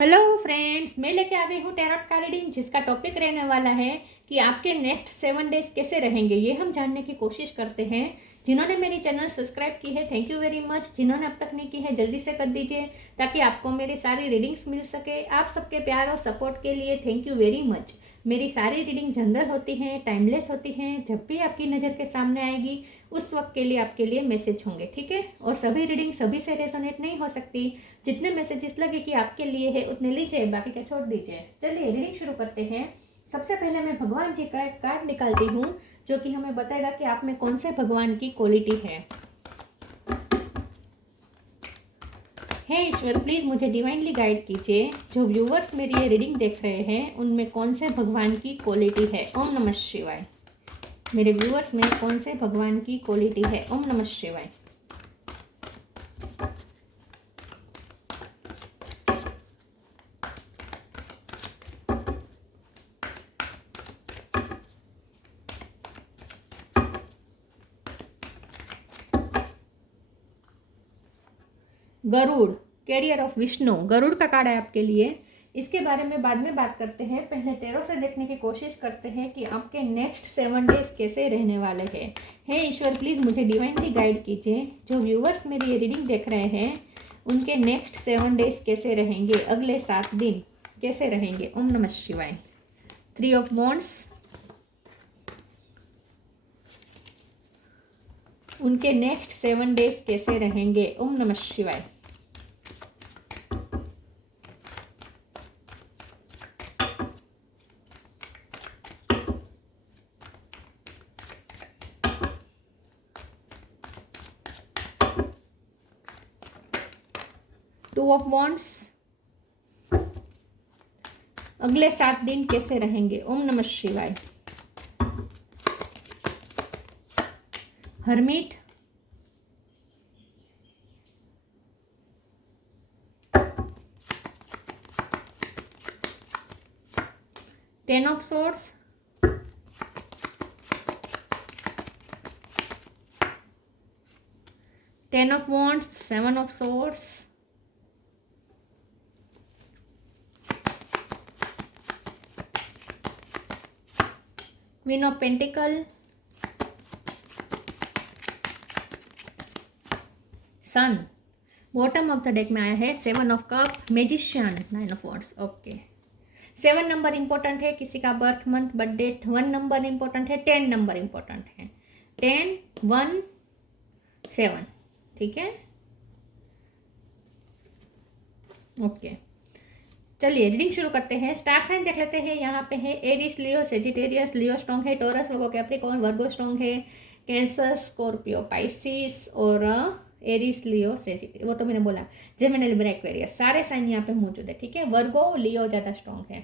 Hello friends, मैं लेके आ गई हूँ टैरोट का रीडिंग, जिसका टॉपिक रहने वाला है कि आपके नेक्स्ट 7 डेज कैसे रहेंगे। ये हम जानने की कोशिश करते हैं। जिन्होंने मेरी चैनल सब्सक्राइब की है, थैंक यू वेरी मच। जिन्होंने अब तक नहीं की है, जल्दी से कर दीजिए ताकि आपको मेरी सारी रीडिंग्स मिल सके। आप सबके प्यार और सपोर्ट के लिए थैंक यू वेरी मच। मेरी सारी रीडिंग जनरल होती हैं, टाइमलेस होती हैं। जब भी आपकी नज़र के सामने आएगी उस वक्त के लिए आपके लिए मैसेज होंगे, ठीक है। और सभी रीडिंग सभी से रेजोनेट नहीं हो सकती। जितने मैसेजेस लगे कि आपके लिए है उतने लीजिए, बाकी का छोड़ दीजिए। चलिए रीडिंग शुरू करते हैं। सबसे पहले मैं भगवान जी का एक कार्ड निकालती हूँ जो कि हमें बताएगा कि आप में कौन से भगवान की क्वालिटी है। हे ईश्वर, प्लीज़ मुझे डिवाइनली गाइड कीजिए। जो व्यूवर्स मेरी ये रीडिंग देख रहे हैं उनमें कौन से भगवान की क्वालिटी है। ओम नमः शिवाय। मेरे व्यूवर्स में कौन से भगवान की क्वालिटी है। ओम नमः शिवाय। गरुड़, कैरियर ऑफ विष्णु, गरुड़ का कार्ड है आपके लिए। इसके बारे में बाद में बात करते हैं। पहले टेरो से देखने की कोशिश करते हैं कि आपके नेक्स्ट 7 डेज कैसे रहने वाले हैं। हे ईश्वर, प्लीज़ मुझे डिवाइनली गाइड कीजिए। जो व्यूवर्स मेरी ये रीडिंग देख रहे हैं उनके नेक्स्ट 7 डेज कैसे रहेंगे, अगले 7 दिन कैसे रहेंगे। ओम नमः शिवाय। 3 ऑफ वॉन्ड्स, उनके नेक्स्ट 7 डेज कैसे रहेंगे। ओम नमः शिवाय। टू ऑफ वॉन्ड्स, अगले 7 दिन कैसे रहेंगे। ओम नमः शिवाय। Hermit, ten of swords, ten of wands, 7 of swords, queen of pentacle, sun. Bottom of the deck में आया है 7 of cup, magician, 9 of wands. Okay, 7 number important है। किसी का birth month birth date 1 number important है, 10 number important है। 10, 1, 7, ठीक है। ओके, चलिए रीडिंग शुरू करते हैं। स्टार साइन देख लेते हैं। यहाँ पे है एरिस, लियो, सेजिटेरियस। लियो स्ट्रॉन्ग है, टोरस, वर्गो, कैप्रिकॉर्न, वर्गो स्ट्रॉन्ग है, कैंसर, स्कॉर्पियो, पाइसिस और एरिस, लियो, सेजिटेरियस, वो तो मैंने बोला, जेमिनी, लिब्रा, एक्वेरियस, सारे साइन यहाँ पे मौजूद है, ठीक है। वर्गो, लियो ज़्यादा स्ट्रॉन्ग है,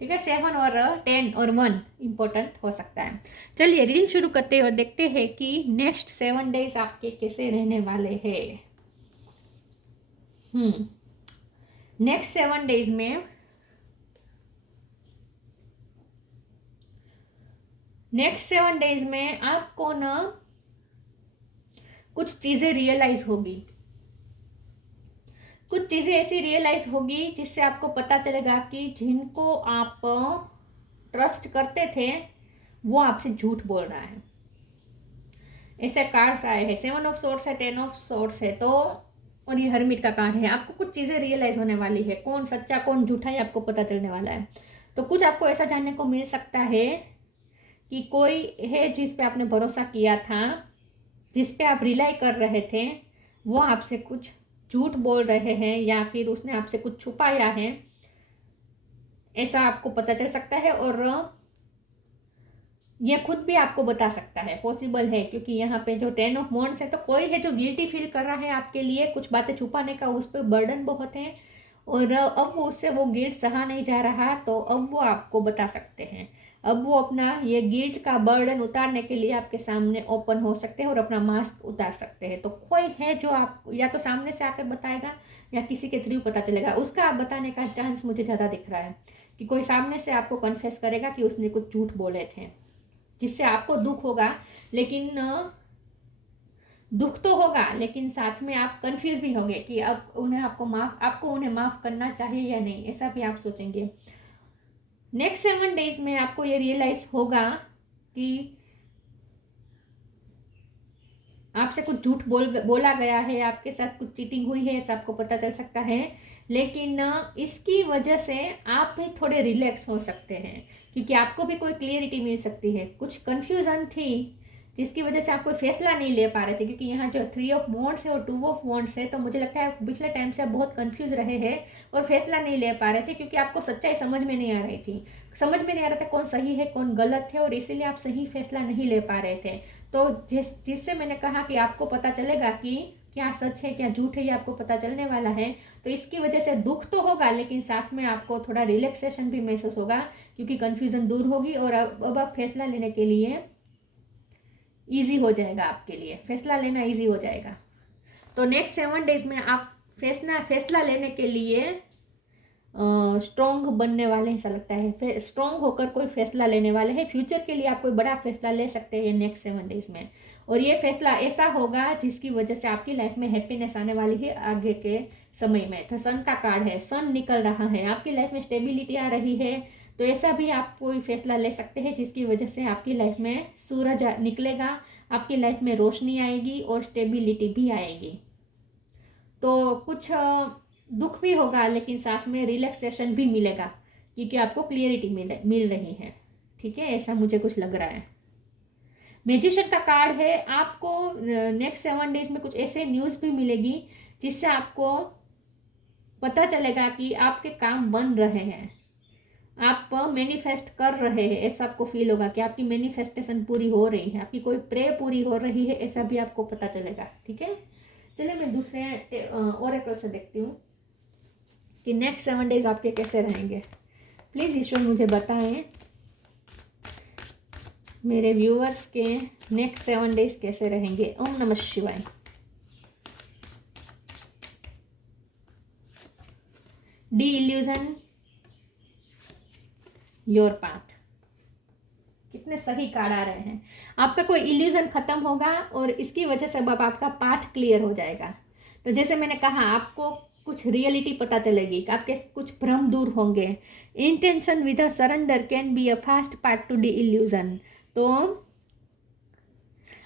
ठीक है। 7 और 10 और 1 इंपॉर्टेंट हो सकता है। चलिए रीडिंग शुरू करते हैं और देखते हैं कि नेक्स्ट 7 डेज आपके कैसे रहने वाले हैं। नेक्स्ट 7 डेज में आपको ना कुछ चीज़ें रियलाइज होगी। कुछ चीज़ें ऐसी रियलाइज होगी जिससे आपको पता चलेगा कि जिनको आप ट्रस्ट करते थे वो आपसे झूठ बोल रहा है। ऐसे कार्ड्स आए हैं, 7 ऑफ सोर्ड्स है, 10 ऑफ सोर्ड्स है, तो और ये हर्मिट का कार्ड है। आपको कुछ चीज़ें रियलाइज होने वाली है, कौन सच्चा कौन झूठा है आपको पता चलने वाला है। तो कुछ आपको ऐसा जानने को मिल सकता है कि कोई है जिस पे आपने भरोसा किया था, जिस पे आप रिलाई कर रहे थे, वो आपसे कुछ झूठ बोल रहे हैं या फिर उसने आपसे कुछ छुपाया है, ऐसा आपको पता चल सकता है। और ये खुद भी आपको बता सकता है, पॉसिबल है, क्योंकि यहाँ पे जो 10 ऑफ वॉन्ड्स है, तो कोई है जो गिल्टी फील कर रहा है आपके लिए, कुछ बातें छुपाने का उस पर बर्डन बहुत है और अब वो उससे वो गिल्ट सहा नहीं जा रहा, तो अब वो आपको बता सकते हैं। अब वो अपना ये गिल्ट का बर्डन उतारने के लिए आपके सामने ओपन हो सकते हैं और अपना मास्क उतार सकते हैं। तो कोई है जो आप या तो सामने से आकर बताएगा या किसी के थ्रू पता चलेगा। उसका आप बताने का चांस मुझे ज़्यादा दिख रहा है कि कोई सामने से आपको कन्फेस करेगा कि उसने कुछ झूठ बोले थे, जिससे आपको दुख होगा। लेकिन दुख तो होगा, लेकिन साथ में आप कंफ्यूज भी होंगे कि अब आपको उन्हें माफ़ करना चाहिए या नहीं, ऐसा भी आप सोचेंगे। नेक्स्ट 7 डेज में आपको ये रियलाइज होगा कि आपसे कुछ झूठ बोला गया है, आपके साथ कुछ चीटिंग हुई है, ऐसा आपको पता चल सकता है। लेकिन इसकी वजह से आप भी थोड़े रिलैक्स हो सकते हैं, क्योंकि आपको भी कोई क्लियरिटी मिल सकती है। कुछ कन्फ्यूज़न थी जिसकी वजह से आप कोई फैसला नहीं ले पा रहे थे, क्योंकि यहाँ जो 3 ऑफ वॉन्ड्स है और 2 ऑफ वॉन्ड्स है, तो मुझे लगता है पिछले टाइम से आप बहुत कंफ्यूज रहे हैं और फैसला नहीं ले पा रहे थे, क्योंकि आपको सच्चाई समझ में नहीं आ रही थी, समझ में नहीं आ रहा था कौन सही है कौन गलत है, और इसीलिए आप सही फैसला नहीं ले पा रहे थे। तो जिससे मैंने कहा कि आपको पता चलेगा कि क्या सच है क्या झूठ है, ये आपको पता चलने वाला है। तो इसकी वजह से दुख तो होगा, लेकिन साथ में आपको थोड़ा रिलैक्सेशन भी महसूस होगा, क्योंकि कन्फ्यूज़न दूर होगी और अब आप फैसला लेने के लिए ईजी हो जाएगा, आपके लिए फैसला लेना ईजी हो जाएगा। तो नेक्स्ट 7 डेज में आप फैसला लेने के लिए स्ट्रॉन्ग बनने वाले हैं, ऐसा लगता है। स्ट्रॉन्ग होकर कोई फैसला लेने वाले हैं, फ्यूचर के लिए आप कोई बड़ा फैसला ले सकते हैं नेक्स्ट 7 डेज में। और ये फैसला ऐसा होगा जिसकी वजह से आपकी लाइफ में हैप्पीनेस आने वाली है आगे के समय में। तो सन का कार्ड है, सन निकल रहा है, आपकी लाइफ में स्टेबिलिटी आ रही है। तो ऐसा भी आप कोई फैसला ले सकते हैं जिसकी वजह से आपकी लाइफ में सूरज निकलेगा, आपकी लाइफ में रोशनी आएगी और स्टेबिलिटी भी आएगी। तो कुछ दुख भी होगा, लेकिन साथ में रिलैक्सेशन भी मिलेगा, क्योंकि आपको क्लियरिटी मिल रही है। ठीक है, ऐसा मुझे कुछ लग रहा है। मैजिशियन का कार्ड है, आपको नेक्स्ट 7 डेज में कुछ ऐसे न्यूज़ भी मिलेगी जिससे आपको पता चलेगा कि आपके काम बन रहे हैं, आप मैनिफेस्ट कर रहे हैं, ऐसा आपको फील होगा कि आपकी मैनिफेस्टेशन पूरी हो रही है, आपकी कोई प्रे पूरी हो रही है, ऐसा भी आपको पता चलेगा। ठीक है, चलिए मैं दूसरे ओरेकल से देखती हूँ कि नेक्स्ट 7 डेज आपके कैसे रहेंगे। प्लीज़ ईश्वर मुझे बताएं मेरे व्यूअर्स के नेक्स्ट 7 डेज कैसे रहेंगे। ओम नमः शिवाय। डी इल्यूजन योर पाथ, कितने सही कार्ड आ रहे हैं। आपका कोई इल्यूजन खत्म होगा और इसकी वजह से अब आपका पाथ क्लियर हो जाएगा। तो जैसे मैंने कहा, आपको कुछ रियलिटी पता चलेगी, आपके कुछ भ्रम दूर होंगे। Intention with a surrender can be a fast part two D illusion. तो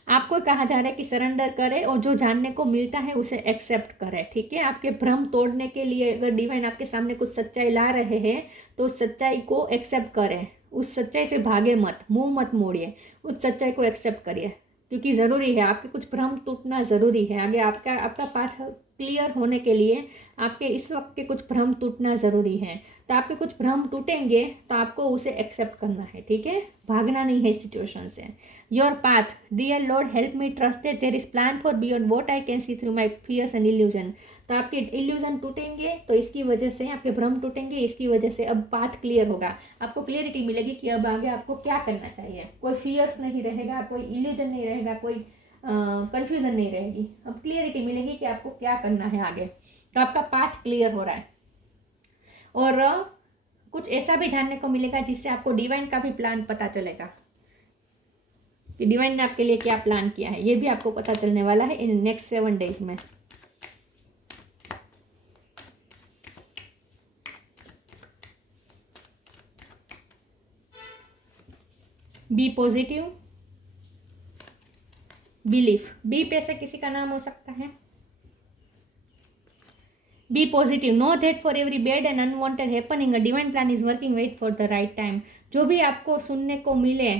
आपको कहा जा रहा है कि सरेंडर करें और जो जानने को मिलता है उसे एक्सेप्ट करें। ठीक है, आपके भ्रम तोड़ने के लिए अगर डिवाइन आपके सामने कुछ सच्चाई ला रहे हैं तो उस सच्चाई को एक्सेप्ट करें, उस सच्चाई से भागे मत, मुंह मत मोड़िए, उस सच्चाई को एक्सेप्ट करिए, क्योंकि ज़रूरी है, आपके कुछ भ्रम टूटना ज़रूरी है। आगे आपका पाथ क्लियर होने के लिए आपके इस वक्त के कुछ भ्रम टूटना ज़रूरी है। तो आपके कुछ भ्रम टूटेंगे तो आपको उसे एक्सेप्ट करना है। ठीक है, भागना नहीं है इस सिचुएशन से। Your path, dear lord help me trust that there is plan for beyond what I can see through my fears and illusion. तो आपके इल्यूजन टूटेंगे, तो इसकी वजह से आपके भ्रम टूटेंगे, इसकी वजह से अब पाथ क्लियर होगा, आपको क्लियरिटी मिलेगी कि अब आगे आपको क्या करना चाहिए। कोई फियर्स नहीं रहेगा, कोई इल्यूजन नहीं रहेगा, कोई कन्फ्यूजन नहीं रहेगी। अब क्लियरिटी मिलेगी कि आपको क्या करना है आगे। तो आपका पाथ क्लियर हो रहा है और कुछ ऐसा भी जानने को मिलेगा जिससे आपको डिवाइन का भी प्लान पता चलेगा कि डिवाइन ने आपके लिए क्या प्लान किया है। ये भी आपको पता चलने वाला है इन नेक्स्ट 7 डेज में। बी पॉजिटिव, बिलीफ, बी पे से किसी का नाम हो सकता है। Be positive, know that for every bad and unwanted happening a divine plan is working, wait for the right time. जो भी आपको सुनने को मिले,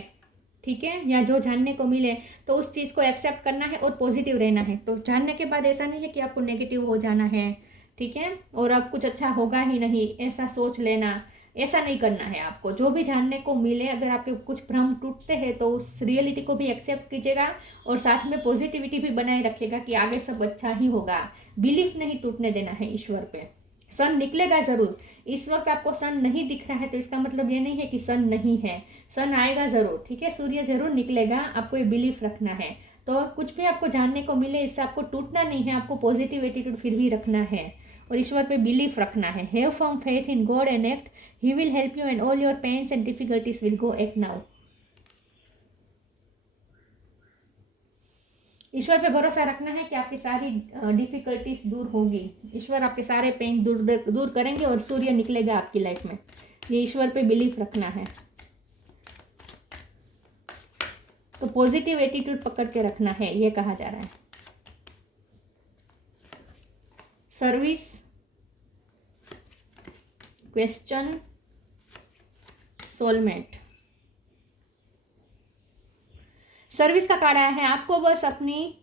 ठीक है, या जो जानने को मिले, तो उस चीज़ को एक्सेप्ट करना है और पॉजिटिव रहना है। तो जानने के बाद ऐसा नहीं है कि आपको नेगेटिव हो जाना है, ठीक है, और अब कुछ अच्छा होगा ही नहीं ऐसा सोच लेना, ऐसा नहीं करना है आपको। जो भी जानने को मिले, अगर आपके कुछ भ्रम टूटते हैं तो उस रियलिटी को भी एक्सेप्ट कीजिएगा और साथ में पॉजिटिविटी भी बनाए रखिएगा कि आगे सब अच्छा ही होगा। बिलीफ नहीं टूटने देना है ईश्वर पे। सन निकलेगा ज़रूर। इस वक्त आपको सन नहीं दिख रहा है तो इसका मतलब ये नहीं है कि सन नहीं है, सन आएगा ज़रूर। ठीक है, सूर्य ज़रूर निकलेगा, आपको ये बिलीफ रखना है। तो कुछ भी आपको जानने को मिले, इससे आपको टूटना नहीं है, आपको पॉजिटिव एटीट्यूड फिर भी रखना है और ईश्वर पे बिलीफ रखना है। Have firm faith in God and act, he will help you and all your pains and difficulties will go act now. ईश्वर पे भरोसा रखना है कि आपकी सारी डिफिकल्टीज दूर होगी, ईश्वर आपके सारे पेन दूर करेंगे और सूर्य निकलेगा आपकी लाइफ में। ये ईश्वर पे बिलीफ रखना है। तो पॉजिटिव एटीट्यूड पकड़ के रखना है, ये कहा जा रहा है। Service, question, soulmate. सर्विस का कार्ड आया है, आपको बस अपनी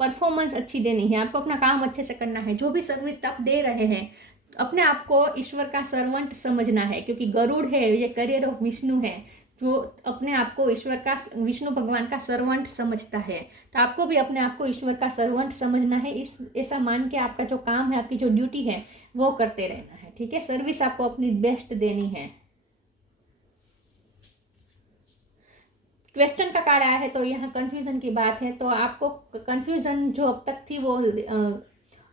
परफॉर्मेंस अच्छी देनी है, आपको अपना काम अच्छे से करना है। जो भी सर्विस आप दे रहे हैं, अपने आप को ईश्वर का सर्वेंट समझना है, क्योंकि गरुड़ है, ये करियर ऑफ विष्णु है, जो अपने आप को ईश्वर का, विष्णु भगवान का सर्वेंट समझता है। तो आपको भी अपने आप को ईश्वर का सर्वेंट समझना है। इस ऐसा मान के आपका जो काम है, आपकी जो ड्यूटी है, वो करते रहना है, ठीक है। सर्विस आपको अपनी बेस्ट देनी है। क्वेश्चन का कार्ड आया है, तो यहाँ कंफ्यूजन की बात है, तो आपको कंफ्यूजन जो अब तक थी वो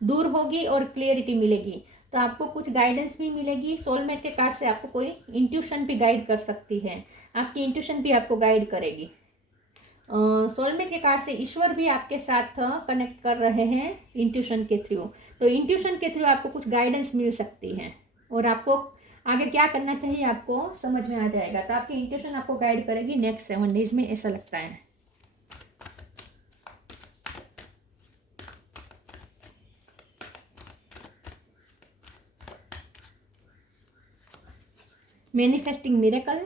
दूर होगी और क्लियरिटी मिलेगी। तो आपको कुछ गाइडेंस भी मिलेगी। सोलमेट के कार्ड से आपको कोई इंट्यूशन भी गाइड कर सकती है, आपकी इंट्यूशन भी आपको गाइड करेगी। सोलमेट के कार्ड से ईश्वर भी आपके साथ कनेक्ट कर रहे हैं इंट्यूशन के थ्रू। तो इंट्यूशन के थ्रू आपको कुछ गाइडेंस मिल सकती है और आपको आगे क्या करना चाहिए आपको समझ में आ जाएगा। तो आपकी इंट्यूशन आपको गाइड करेगी नेक्स्ट 7 डेज में, ऐसा लगता है। Manifesting miracle,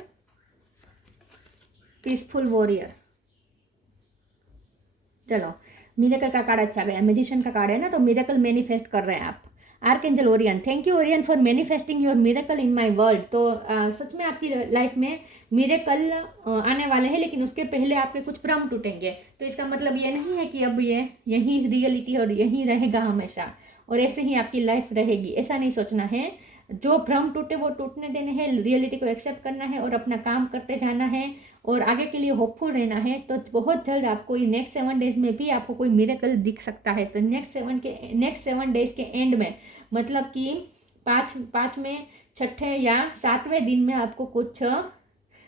peaceful warrior. चलो, मिरेकल का कार्ड अच्छा गया, मैजिशियन का कार्ड है ना, तो मिरेकल मैनिफेस्ट कर रहे हैं आप। Archangel Orion, thank you Orion for manifesting your miracle in my world. तो सच में आपकी लाइफ में मिरेकल आने वाले हैं, लेकिन उसके पहले आपके कुछ भ्रम टूटेंगे। तो इसका मतलब ये नहीं है कि अब ये यही रियलिटी और यही रहेगा हमेशा और ऐसे ही आपकी लाइफ रहेगी, ऐसा नहीं सोचना है। जो भ्रम टूटे वो टूटने देने हैं, रियलिटी को एक्सेप्ट करना है और अपना काम करते जाना है और आगे के लिए होपफुल रहना है। तो बहुत जल्द आपको ये नेक्स्ट 7 डेज में भी आपको कोई मिरेकल दिख सकता है। तो नेक्स्ट 7 डेज के एंड में, मतलब कि पाँच में छठे या 7वें दिन में आपको कुछ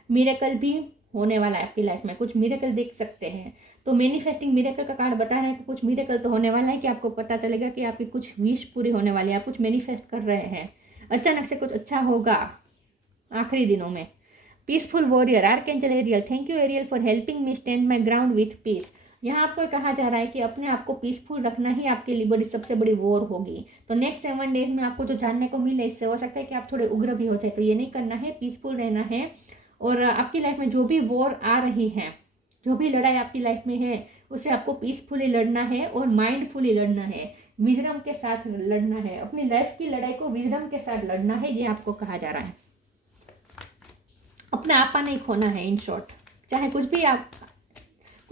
मिरेकल भी होने वाला है। आपकी लाइफ में कुछ मिरेकल देख सकते हैं। तो मैनिफेस्टिंग मिरेकल का कार्ड बता रहे हैं कि कुछ मिरेकल तो होने वाला है, कि आपको पता चलेगा कि आपकी कुछ विश पूरी होने वाली है, आप कुछ मैनिफेस्ट कर रहे हैं, अचानक से कुछ अच्छा होगा आखिरी दिनों में। Peaceful warrior, archangel Ariel, thank you Ariel for helping me stand my ground with peace. यहाँ आपको कहा जा रहा है कि अपने आप को पीसफुल रखना ही आपके लिए सबसे बड़ी वॉर होगी। तो नेक्स्ट 7 डेज में आपको जो जानने को मिले, इससे हो सकता है कि आप थोड़े उग्र भी हो जाए, तो ये नहीं करना है, पीसफुल रहना है। और आपकी लाइफ में जो भी वॉर आ रही है, जो भी लड़ाई आपकी लाइफ में है, उसे आपको पीसफुली लड़ना है और माइंडफुली लड़ना है, विजडम के साथ लड़ना है। अपनी लाइफ की लड़ाई को विजडम के साथ लड़ना है, ये आपको कहा जा रहा है। अपना आपा नहीं खोना है। इन शॉर्ट, चाहे कुछ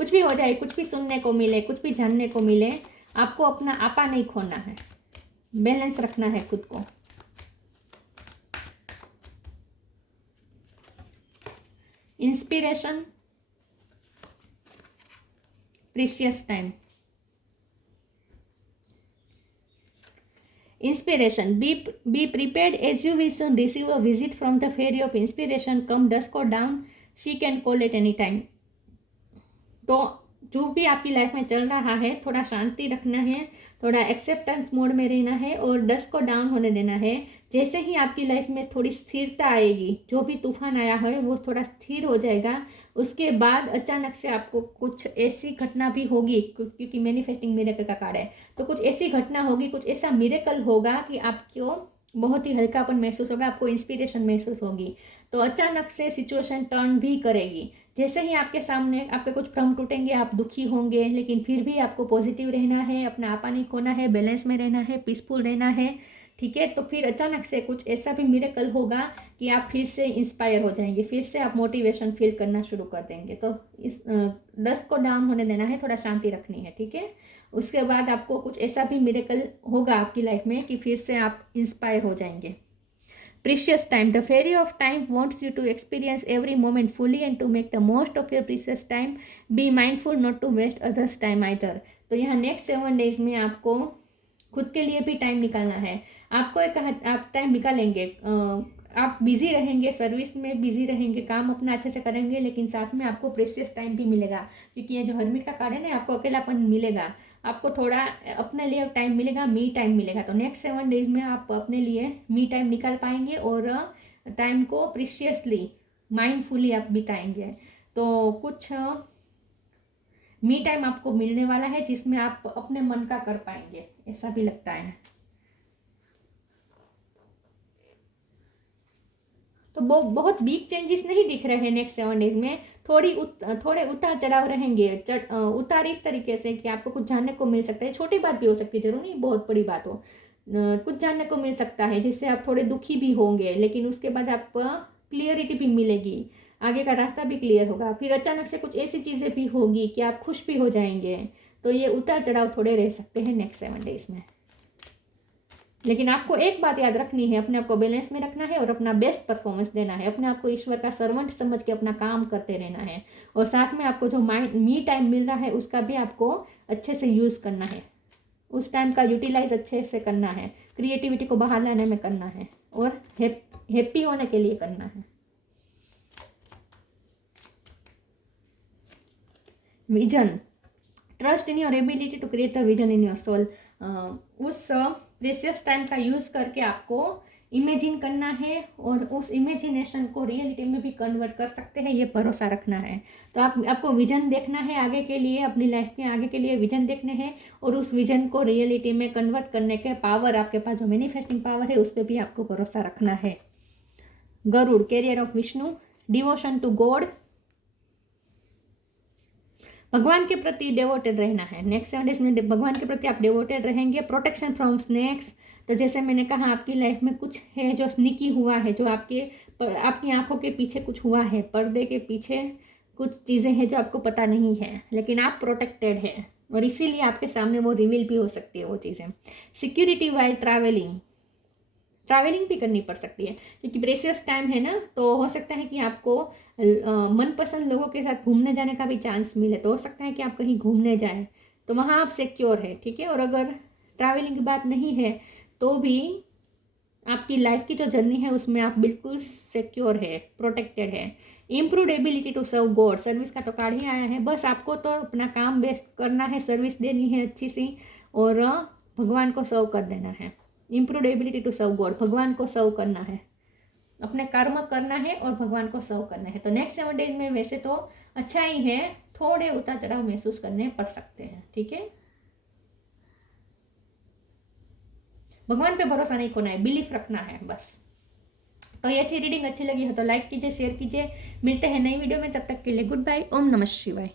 भी हो जाए, कुछ भी सुनने को मिले, कुछ भी जानने को मिले, आपको अपना आपा नहीं खोना है, बैलेंस रखना है खुद को। Inspiration, precious time. Inspiration, be prepared as you will soon receive a visit from the fairy of inspiration. Come dusk or dawn, she can call at any time. तो जो भी आपकी लाइफ में चल रहा है, थोड़ा शांति रखना है, थोड़ा एक्सेप्टेंस मोड में रहना है और डस्ट को डाउन होने देना है। जैसे ही आपकी लाइफ में थोड़ी स्थिरता आएगी, जो भी तूफान आया है वो थोड़ा स्थिर हो जाएगा, उसके बाद अचानक से आपको कुछ ऐसी घटना भी होगी, क्योंकि मैनिफेस्टिंग मिरेकल का कार्ड है, तो कुछ ऐसी घटना होगी, कुछ ऐसा मिरेकल होगा कि आपको बहुत ही हल्कापन महसूस होगा, आपको इंस्पिरेशन महसूस होगी। तो अचानक से सिचुएशन टर्न भी करेगी। जैसे ही आपके सामने आपके कुछ भ्रम टूटेंगे, आप दुखी होंगे, लेकिन फिर भी आपको पॉजिटिव रहना है, अपना आपा नहीं खोना है, बैलेंस में रहना है, पीसफुल रहना है, ठीक है। तो फिर अचानक से कुछ ऐसा भी मिरेकल होगा कि आप फिर से इंस्पायर हो जाएंगे, फिर से आप मोटिवेशन फील करना शुरू कर देंगे। तो इस डस्ट को डाउन होने देना है, थोड़ा शांति रखनी है, ठीक है। उसके बाद आपको कुछ ऐसा भी मिरेकल होगा आपकी लाइफ में कि फिर से आप इंस्पायर हो जाएंगे। Precious time, the fairy of time wants you to experience every moment fully and to make the most of your precious time. Be mindful not to waste others time either. तो यहाँ next 7 days में आपको खुद के लिए भी time निकालना है। आपको एक आप टाइम निकालेंगे, आप बिजी रहेंगे, सर्विस में बिजी रहेंगे, काम अपना अच्छे से करेंगे, लेकिन साथ में आपको प्रेशियस टाइम भी मिलेगा, क्योंकि ये जो हर्मिट का कार्ड है ना, आपको अकेलापन मिलेगा, आपको थोड़ा अपने लिए टाइम मिलेगा, मी टाइम मिलेगा। तो नेक्स्ट 7 डेज में आप अपने लिए मी टाइम निकाल पाएंगे और टाइम को प्रीशियसली माइंडफुली आप बिताएंगे। तो कुछ मी टाइम आपको मिलने वाला है जिसमें आप अपने मन का कर पाएंगे, ऐसा भी लगता है। तो वो बहुत बिग चेंजेस नहीं दिख रहे हैं नेक्स्ट 7 डेज में। थोड़े उतार चढ़ाव रहेंगे। उतार इस तरीके से कि आपको कुछ जानने को मिल सकता है, छोटी बात भी हो सकती है, जरूर नहीं बहुत बड़ी बात हो। कुछ जानने को मिल सकता है जिससे आप थोड़े दुखी भी होंगे, लेकिन उसके बाद आप क्लियरिटी भी मिलेगी, आगे का रास्ता भी क्लियर होगा। फिर अचानक से कुछ ऐसी चीज़ें भी होगी कि आप खुश भी हो जाएंगे। तो ये उतार चढ़ाव थोड़े रह सकते हैं नेक्स्ट 7 डेज में। लेकिन आपको एक बात याद रखनी है, अपने आप को बैलेंस में रखना है और अपना बेस्ट परफॉर्मेंस देना है। अपने आप को ईश्वर का सर्वेंट समझ के अपना काम करते रहना है, और साथ में आपको जो मी टाइम मिल रहा है उसका भी आपको अच्छे से यूज़ करना है। उस टाइम का यूटिलाइज अच्छे से करना है, क्रिएटिविटी को बाहर लाने में करना है, और हैप्पी होने के लिए करना है। Vision, trust in your ability to create the vision in your soul. उस प्रेशियस टाइम का यूज़ करके आपको इमेजिन करना है, और उस इमेजिनेशन को रियलिटी में भी कन्वर्ट कर सकते हैं, ये भरोसा रखना है। तो आपको विजन देखना है आगे के लिए, अपनी लाइफ में आगे के लिए विजन देखने हैं, और उस विजन को रियलिटी में कन्वर्ट करने के पावर, आपके पास जो मैनिफेस्टिंग पावर है उस पर भी आपको भरोसा रखना है। Garuda, carrier of Vishnu, devotion to God, भगवान के प्रति डिवोटेड रहना है। नेक्स्ट 7 डेज में भगवान के प्रति आप डिवोटेड रहेंगे। प्रोटेक्शन फ्रॉम स्नेक्स, तो जैसे मैंने कहा आपकी लाइफ में कुछ है जो स्नीकी हुआ है, जो आपकी आंखों के पीछे कुछ हुआ है, पर्दे के पीछे कुछ चीज़ें हैं जो आपको पता नहीं है, लेकिन आप प्रोटेक्टेड हैं, और इसीलिए आपके सामने वो रिवील भी हो सकती है वो चीज़ें। सिक्योरिटी वाइल ट्रैवलिंग भी करनी पड़ सकती है, क्योंकि प्रेशियस टाइम है ना, तो हो सकता है कि आपको मनपसंद लोगों के साथ घूमने जाने का भी चांस मिले। तो हो सकता है कि आप कहीं घूमने जाएं, तो वहाँ आप सिक्योर है, ठीक है। और अगर ट्रैवलिंग की बात नहीं है तो भी आपकी लाइफ की जो जर्नी है उसमें आप बिल्कुल सिक्योर है, प्रोटेक्टेड है। Improve ability to serve God, service का तो कार्ड ही आया है। बस आपको तो अपना काम बेस्ट करना है, सर्विस देनी है अच्छी सी, और भगवान को सर्व कर देना है। Improve ability to serve God, भगवान को सर्व करना है, अपने कर्म करना है और भगवान को सर्व करना है। तो नेक्स्ट 7 डेज में वैसे तो अच्छा ही है, थोड़े उतार चढ़ाव महसूस करने पड़ सकते हैं, ठीक है। भगवान पे भरोसा नहीं खोना है, बिलीफ रखना है बस। तो ये थी रीडिंग, अच्छी लगी हो तो लाइक कीजिए, शेयर कीजिए। मिलते हैं नई वीडियो में, तब तक के लिए गुड बाय। ओम नमः शिवाय।